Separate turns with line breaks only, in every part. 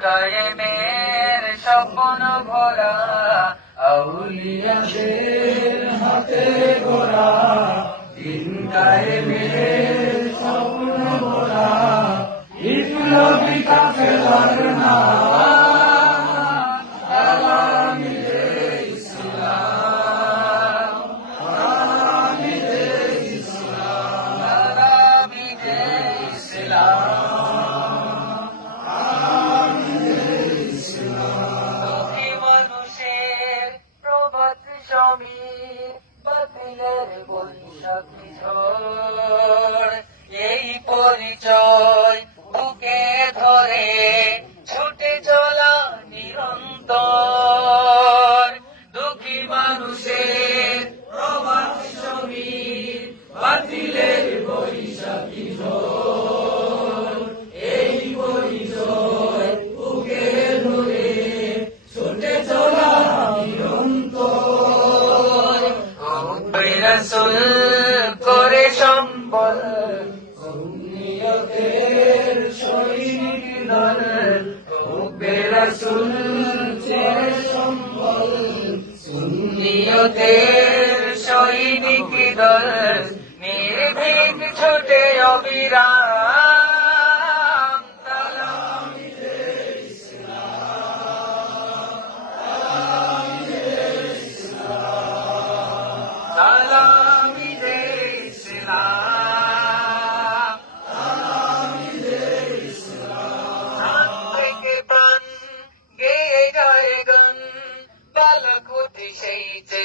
কায়েমের স্বপ্ন ভোলা আউলিয়াদের হাতে গোড়া দিন কায়েমের স্বপ্ন ভোলা বিপ্লবী কাফেলার নাম সমীর বাতিলের বৈশাখী ঝড় এই পরিচয় বুকে ধরে রসুল করে সম্বল। সুন্নিয়তের সৈনিক দল। নির্ভীক ছোটে অবিরাম।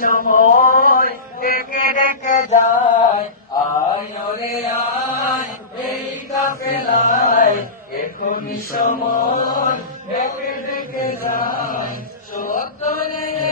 সময় ডেকে ডেকে যায়। আয়রে আয় এই কাফেলায় এখনই সময় ডেকে ডেকে যায়। সত্যের